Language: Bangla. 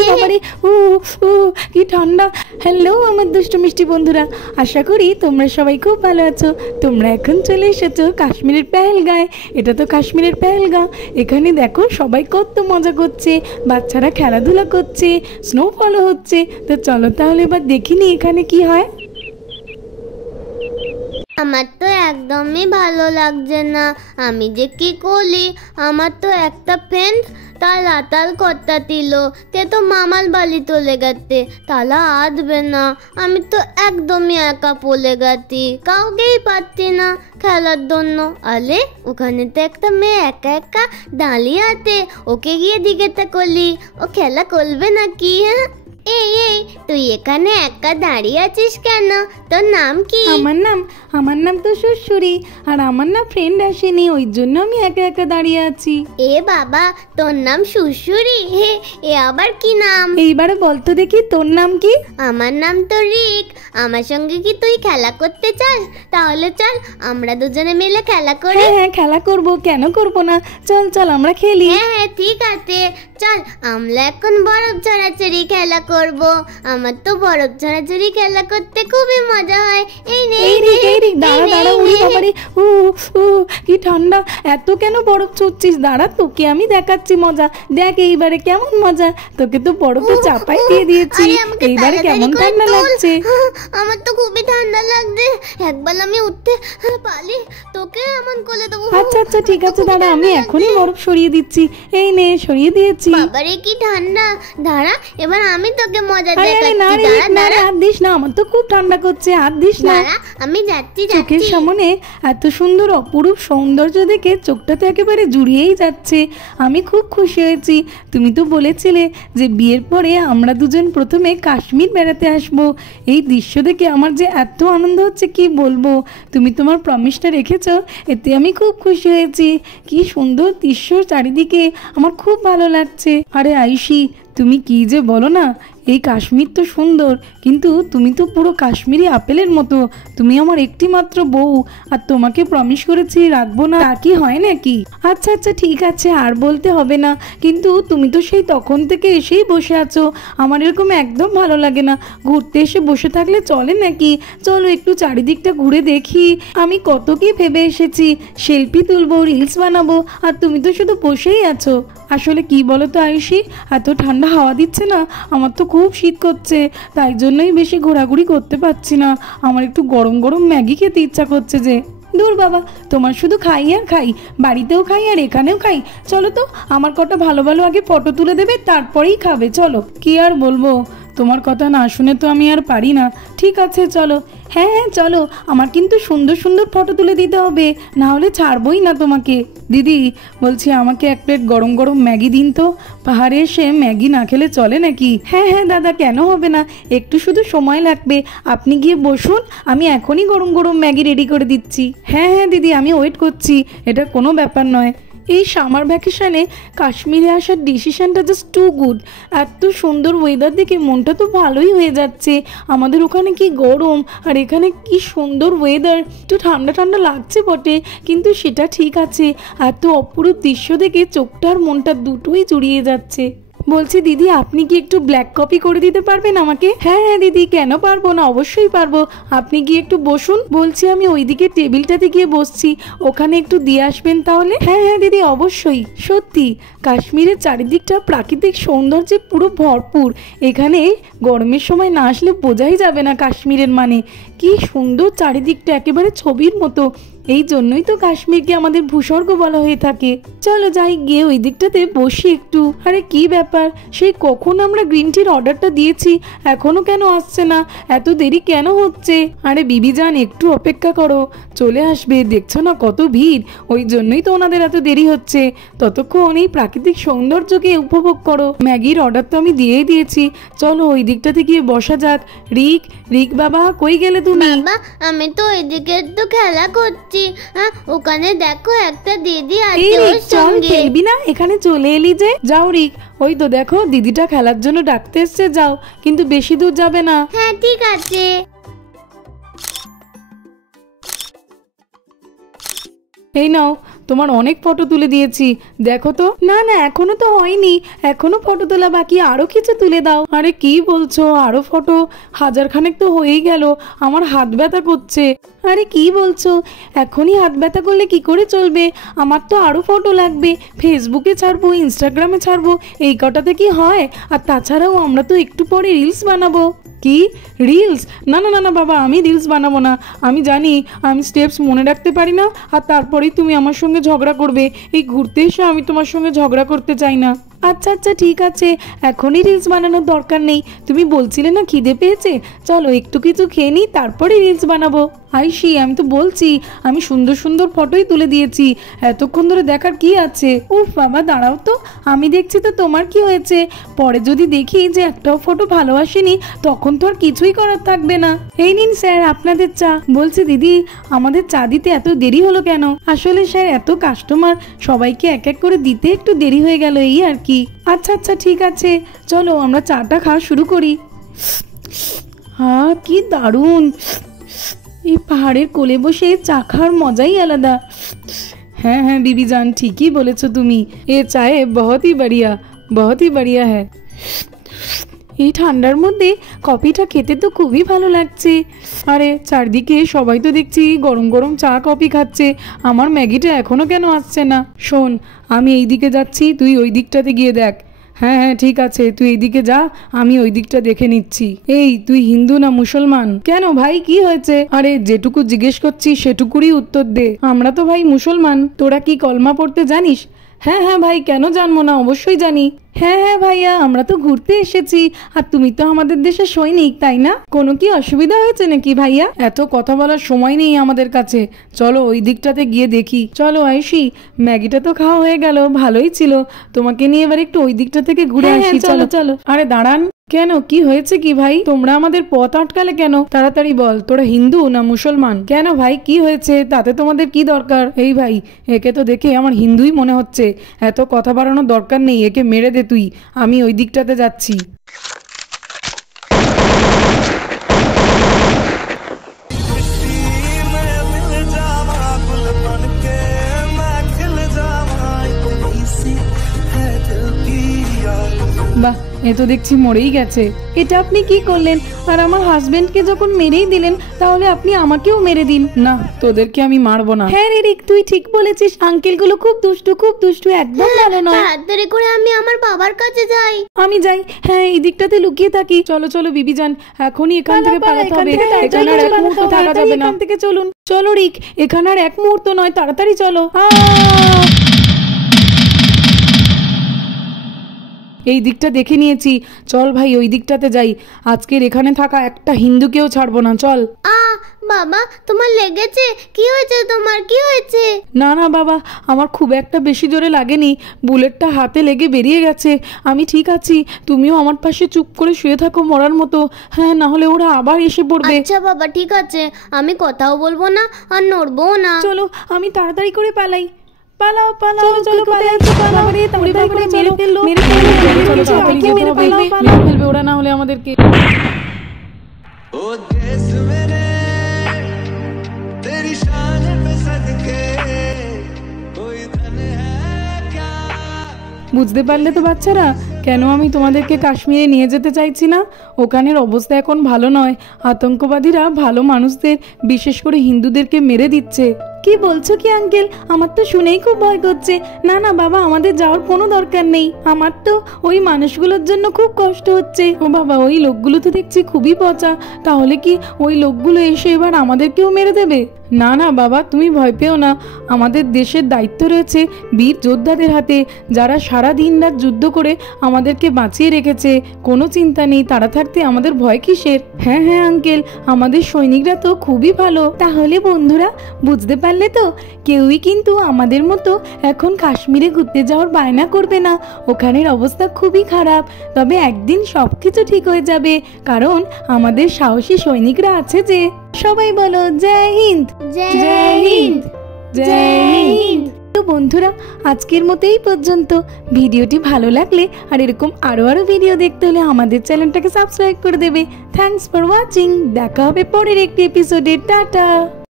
উড়ি বাবারে, ও ও কি ঠান্ডা। হ্যালো আমার দুষ্টু মিষ্টি বন্ধুরা, আশা করি তোমরা সবাই খুব ভালো আছো। তোমরা এখন চলে এসেছো কাশ্মীরের পেহেলগাঁয়ে। এটা তো কাশ্মীরের পেহেলগাঁও। এখানে দেখো সবাই কত মজা করছে, বাচ্চারা খেলাধুলা করছে, স্নোফলও হচ্ছে। তো চলো তাহলে এবার দেখিনি এখানে কি হয়। আমার তো একদমই ভালো লাগছে না, আমি যে কি করি। আমার তো একটা ফ্রেন্ড তালা তাল করতে দিল, তে তো মামার বাড়ি চলে গেছে, তালা আসবে না। আমি তো একদমই একা পড়ে গেছি, কাউকেই পাচ্ছি না খেলার জন্য। আরে ওখানে তো একটা মেয়ে একা একা দাঁড়িয়ে আছে, ওকে গিয়ে জিজ্ঞাসা করলি ও খেলা করবে নাকি। হ্যাঁ এই এই তুই এখানে একা দাঁড়িয়ে আছিস কেন? তোর নাম কি? আমার নাম তো সুশুরি, আর আমার না ফ্রেন্ড আসেনি, ওই জন্য আমি একা একা দাঁড়িয়ে আছি। এ বাবা, তোর নাম সুশুরি? হে, এ আবার কি নাম? এইবারে বলতো দেখি তোর নাম কি? আমার নাম তো রিক। আমার সঙ্গে কি তুই খেলা করতে চাস? তাহলে চল আমরা দুজনে মিলে খেলা করি। হ্যাঁ খেলা করব, কেন করব না, চল চল আমরা খেলি। হ্যাঁ ঠিক আছে, চল আমরা এখন বরফ ছড়াছড়ি খেলা করব। আমার তো বরফ ছড়াছড়ি খেলা করতে খুবই মজা হয়। এই নে দাঁড়া দাঁড়া, উড়ি বাবারে, ও ও কি ঠান্ডা। এত কেন বরফ ছুটছিস? দাঁড়া তোকে আমি দেখাচ্ছি মজা। দেখ এইবারে কেমন মজা, তোকে তো বরফে চাপাই দিয়ে দিয়েছি। এইবারে কেমন ঠান্ডা লাগছে? আমার তো খুবই ঠান্ডা লাগছে, একবার আমি উঠতে পারি তোকে এমন করে দেবো। আচ্ছা আচ্ছা ঠিক আছে, দাঁড়া আমি এখনই বরফ সরিয়ে দিচ্ছি। এই নে সরিয়ে দিয়েছি। বাবারে কি ঠান্ডা, দাঁড়া এবার আমি তোকে মজা দেখাচ্ছি। হাত দিস না, আমার তো খুব ঠান্ডা করছে, হাত দিস না। আমি যাচ্ছি। চোখের সামনে এত সুন্দর অপরূপ সৌন্দর্য দেখে চোখটা তো একেবারে জুড়িয়েই যাচ্ছে। আমি খুব খুশি হয়েছি। তুমি তো বলেছিলে যে বিয়ের পরে আমরা দুজন প্রথমে কাশ্মীর বেড়াতে আসব। এই দৃশ্য দেখে আমার যে এত আনন্দ হচ্ছে কি বলবো। তুমি তোমার প্রমিসটা রেখেছো, এতে আমি খুব খুশি হয়েছি। কি সুন্দর দৃশ্য চারিদিকে, আমার খুব ভালো লাগছে। আরে আয়ুষী, তুমি কি যে বলো না, এই কাশ্মীর তো সুন্দর, কিন্তু তুমি তো পুরো কাশ্মীরি আপেলের মতো। তুমি আমার একটি মাত্র বউ, আর তোমাকে প্রমিস করেছি রাখবো না, তা কি হয় নাকি? আচ্ছা আচ্ছা ঠিক আছে, আর বলতে হবে না। কিন্তু তুমি তো সেই তখন থেকে এসেই বসে আছো, আমার এরকম একদম ভালো লাগে না। ঘুরতে এসে বসে থাকলে চলে নাকি? চলো একটু চারিদিকটা ঘুরে দেখি। আমি কত কি ভেবে এসেছি, সেলফি তুলবো, রিলস বানাবো, আর তুমি তো শুধু বসেই আছো। আসলে কি বলো তো আয়ুষী, এত ঠান্ডা হাওয়া দিচ্ছে না, আমার তো খুব শীত করছে, তাই জন্যই বেশি ঘোরাঘুরি করতে পারছি না। আমার একটু গরম গরম ম্যাগি খেতে ইচ্ছা করছে যে। দূর বাবা, তোমার শুধু খাই আর খাই, বাড়িতেও খাই আর এখানেও খাই। চলো তো আমার কটা ভালো ভালো আগে ফটো তুলে দেবে, তারপরেই খাবে। চলো, কি আর বলবো, তোমার কথা না শুনে তো আমি আর পারি না। ঠিক আছে চলো। হ্যাঁ হ্যাঁ চলো, আমার কিন্তু সুন্দর সুন্দর ফটো তুলে দিতে হবে, না হলে ছাড়বই না তোমাকে। দিদি বলছি আমাকে এক প্লেট গরম গরম ম্যাগি দিন তো। পাহাড়ে এসে ম্যাগি না খেলে চলে নাকি? হ্যাঁ হ্যাঁ দাদা, কেন হবে না, একটু শুধু সময় লাগবে। আপনি গিয়ে বসুন, আমি এখনই গরম গরম ম্যাগি রেডি করে দিচ্ছি। হ্যাঁ হ্যাঁ দিদি, আমি ওয়েট করছি, এটা কোনো ব্যাপার নয়। এই সামার ভ্যাকেশনে কাশ্মীরে আসার ডিসিশনটা জাস্ট টু গুড। এত সুন্দর ওয়েদার দেখে মনটা তো ভালোই হয়ে যাচ্ছে। আমাদের ওখানে কি গরম, আর এখানে কি সুন্দর ওয়েদার। একটু ঠান্ডা ঠান্ডা লাগছে বটে, কিন্তু সেটা ঠিক আছে। এত অপরূপ দৃশ্য দেখে চোখটা আর মনটা দুটোই জুড়িয়ে যাচ্ছে। বলছি দিদি, আপনি কি একটু ব্ল্যাক কপি করে দিতে পারবেন আমাকে? হ্যাঁ হ্যাঁ দিদি, কেন পারবো না, অবশ্যই পারবো। আপনি গিয়ে একটু বসুন। বলছি আমি ওইদিকে টেবিলটাতে গিয়ে বসছি, ওখানে একটু দিয়ে আসবেন তাহলে। হ্যাঁ হ্যাঁ দিদি অবশ্যই। সত্যি কাশ্মীরের চারিদিকটা প্রাকৃতিক সৌন্দর্যে পুরো ভরপুর। এখানে গরমের সময় না আসলে বোঝাই যাবে না কাশ্মীরের মানে। কি সুন্দর চারিদিকটা, একেবারে ছবির মতো। এই জন্যই তো কাশ্মীরকে আমাদের ভূস্বর্গ বলা হয়ে থাকে। চলো যাই, গিয়ে ওই দিকটাতে বসি একটু। আরে কি ব্যাপার, সেই কখন আমরা গ্রিন টির অর্ডারটা দিয়েছি, এখনো কেন আসছে না? এত দেরি কেন হচ্ছে? আরে বিবি জান, একটু অপেক্ষা করো, চলে আসবে। দেখছো না কত ভিড়, ওই জন্যই তো ওনাদের এত দেরি হচ্ছে। ততক্ষণ এই প্রাকৃতিক সৌন্দর্যকে উপভোগ করো। ম্যাগির অর্ডার তো আমি দিয়েই দিয়েছি, চলো ওই দিকটাতে গিয়ে বসা যাক। রিক রিক বাবা, কই গেলে তুমি? বাবা, আমি তো ওইদিকে তো খেলা করছি। ওখানে দেখো একটা দিদি আছে, ওর সঙ্গে। খেলবি না, এখানে চলে এলি যে? যাও রিক, ওই তো দেখো দিদিটা খেলার জন্য ডাকতে এসছে, যাও, কিন্তু বেশি দূর যাবে না। হ্যাঁ ঠিক আছে। এই নাও তোমার অনেক ফটো তুলে দিয়েছি, দেখো তো। না না, এখনো তো হয়নি, এখনো ফটো তোলা বাকি, আরো কিছু তুলে দাও। আরে কি বলছো, আরো ফটো? 1000 খানেক তো হয়েই গেল, আমার হাত ব্যথা করছে। আরে কি বলছো, এখনই হাত ব্যথা করলে কি করে চলবে? আমার তো আরো ফটো লাগবে, ফেসবুকে ছাড়বো, ইনস্টাগ্রামে ছাড়বো, এই কটাতে কি হয়? আর তাছাড়াও আমরা তো একটু পরে রিলস বানাবো। কি রিলস? না না না না বাবা, আমি রিলস বানাবো না। আমি জানি আমি স্টেপস মনে রাখতে পারি না, আর তারপরেই তুমি আমার সঙ্গে ঝগড়া করবে। এই ঘুরতে এসে আমি তোমার সঙ্গে ঝগড়া করতে চাই না। আচ্ছা আচ্ছা ঠিক আছে, এখনই রিলস বানানোর দরকার নেই। তুমি বলছিলে না খিদে পেয়েছে, চলো একটু কিছু খেয়ে নিই, তারপরে রিলস বানাবো। আইসি, আমি তো বলছি আমি সুন্দর সুন্দর ফটোই তুলে দিয়েছি, এতক্ষণ ধরে দেখার কি আছে? উফ বাবা দাঁড়াও তো, আমি দেখছি তো তোমার কি হয়েছে। পরে যদি দেখি যে একটাও ফটো ভালো আসেনি, তখন তো আর কিছুই করার থাকবে না। এই নিন স্যার আপনাদের চা। বলছি দিদি, আমাদের চা দিতে এত দেরি হলো কেন? আসলে স্যার এত কাস্টমার, সবাইকে এক এক করে দিতে একটু দেরি হয়ে গেল, এই আর কি। আচ্ছা আচ্ছা ঠিক আছে, চলো আমরা চাটা খাওয়া শুরু করি। হ্যাঁ কি দারুণ, এই পাহাড়ের কোলে বসে চা খাওয়ার মজাই আলাদা। হ্যাঁ হ্যাঁ বিবি জান, ঠিকই বলেছো তুমি, এ চায়ে বহুত হি বড়িয়া হ্যায়। এই ঠান্ডার মধ্যে কফিটা খেতে তো খুবই ভালো লাগছে। আরে চারদিকে সবাই তো দেখছি গরম গরম চা কফি খাচ্ছে, আমার ম্যাগিটা এখনো কেন আসছে না? শোন, আমি এই দিকে যাচ্ছি, তুই ওই দিকটাতে গিয়ে দেখ। হ্যাঁ হ্যাঁ ঠিক আছে, তুই এইদিকে যা, আমি ওই দিকটা দেখে নিচ্ছি। এই তুই হিন্দু না মুসলমান? কেন ভাই কি হয়েছে? আরে যেটুকু জিজ্ঞেস করছি সেটুকুরই উত্তর দে। আমরা তো ভাই মুসলমান। তোরা কি কলমা পড়তে জানিস? হ্যাঁ হ্যাঁ ভাই, কেন জানবো না, অবশ্যই জানি। হ্যাঁ হ্যাঁ ভাইয়া, আমরা তো ঘুরতে এসেছি, আর তুমি তো আমাদের দেশের সৈনিক, তাই না? কোনো কি অসুবিধা হয়েছে নাকি ভাইয়া? এত কথা বলার সময় নেই আমাদের কাছে, চলো ওই দিকটাতে গিয়ে দেখি। চলো আইসি, ম্যাগিটা তো খাওয়া হয়ে গেল, ভালোই ছিল। তোমাকে নিয়ে এবার একটু ওই দিকটা থেকে ঘুরে আসি। চলো চলো। আরে দাঁড়ান, কেন কি হয়েছে কি ভাই? তোমরা আমাদের পথ আটকালে কেন? তাড়াতাড়ি বল, তোরা হিন্দু না মুসলমান? কেন ভাই কি হয়েছে? তাতে তোমাদের কি দরকার? এই ভাই, একে তো দেখে আমার হিন্দুই মনে হচ্ছে, এত কথা বাড়ানোর দরকার নেই, একে মেরে দে তুই, আমি ওই দিকটাতে যাচ্ছি। বাহ, এ তো দেখছি মরেই গেছে। এটা আপনি কি করলেন? আর আমার হাজবেন্ডকে যখন মেরেই দিলেন, তাহলে আপনি আমাকেও মেরে দিন। না, তোদেরকে আমি মারবো না। হ্যাঁ রিক, তুই ঠিক বলেছিস, আঙ্কেল গুলো খুব দুষ্টু, একদম ভালো নয়। তাড়াতাড়ি করে আমি আমার বাবার কাছে যাই। আমি যাই, হ্যাঁ এই দিকটাতে লুকিয়ে থাকি। চলো চলো বিবি জান, এখনই এখান থেকে পালাতে হবে, এখানে আর এক মুহূর্ত থাকা যাবে না। এখান থেকে চলুন। চলো রিক, এখানে আর এক মুহূর্ত নয়, তাড়াতাড়ি চলো। এই দিকটা দেখে নিয়েছি, চল ভাই ওই দিকটাতে যাই। আজকের এখানে থাকা একটা হিন্দুকেও ছাড়বো না, চল। বাবা তোমার লেগেছে? কি হয়েছে তোমার, কি হয়েছে? না না বাবা, আমার খুব একটা বেশি জোরে লাগেনি, বুলেটটা হাতে লেগে বেরিয়ে গেছে, আমি ঠিক আছি। তুমিও আমার পাশে চুপ করে শুয়ে থাকো মরার মতো, হ্যাঁ না হলে ওরা আবার এসে পড়বে। আচ্ছা বাবা ঠিক আছে, আমি কথাও বলবো না আর নড়বো না। চলো আমি তাড়াতাড়ি করে পালাই। পালাও পালাও, চলো পালাই, পালাও রে, তাড়াতাড়ি করে মেরে ফেললো, মেরে ফেলবে, ওরা না হলে আমাদেরকে। ও দেশ মেরে তেরি শান পে সদকে কোই ধন হ্যায় ক্যা। বুঝতে পারলে তো বাচ্চারা, কেন আমি তোমাদেরকে কাশ্মীরে নিয়ে যেতে চাইছি না? ওখানের অবস্থা এখন ভালো নয়, আতঙ্কবাদীরা ভালো মানুষদের, বিশেষ করে হিন্দুদেরকে মেরে দিচ্ছে। কি বলছো কি আঙ্কেল? আমার তো শুনেই খুব ভয় করছে। না না বাবা, আমাদের যাওয়ার কোনো দরকার নেই, আমার তো ওই মানুষগুলোর জন্য খুব কষ্ট হচ্ছে। ও বাবা, ওই লোকগুলো তো দেখছি খুবই পচা, তাহলে কি ওই লোকগুলো এসে এবার আমাদেরকেও মেরে দেবে? না না বাবা, তুমি ভয় পেও না, আমাদের দেশের দায়িত্ব রয়েছে বীর যোদ্ধাদের হাতে, যারা সারা দিন রাত যুদ্ধ করে আমাদেরকে বাঁচিয়ে রেখেছে। কোনো চিন্তা নেই, তারা থাকতে আমাদের ভয় কিসের? হ্যাঁ হ্যাঁ আঙ্কেল, আমাদের সৈনিকরা তো খুবই ভালো। তাহলে বন্ধুরা বুঝতে পারলে তো, কেউই কিন্তু আমাদের মতো এখন কাশ্মীরে ঘুরতে যাওয়ার বায়না করবে না। ওখানের অবস্থা খুবই খারাপ, তবে একদিন সবকিছু ঠিক হয়ে যাবে, কারণ আমাদের সাহসী সৈনিকরা আছে যে। সবাই বলো জয় হিন্দ, জয় হিন্দ, জয় হিন্দ। তো বন্ধুরা, আজকের মতো এই পর্যন্ত। ভিডিওটি ভালো লাগলে আর এরকম আরো ভিডিও দেখতে হলে আমাদের চ্যানেলটাকে সাবস্ক্রাইব করে দেবে। থ্যাঙ্কস ফর ওয়াচিং, দেখা হবে পরের একটি এপিসোডে। টাটা।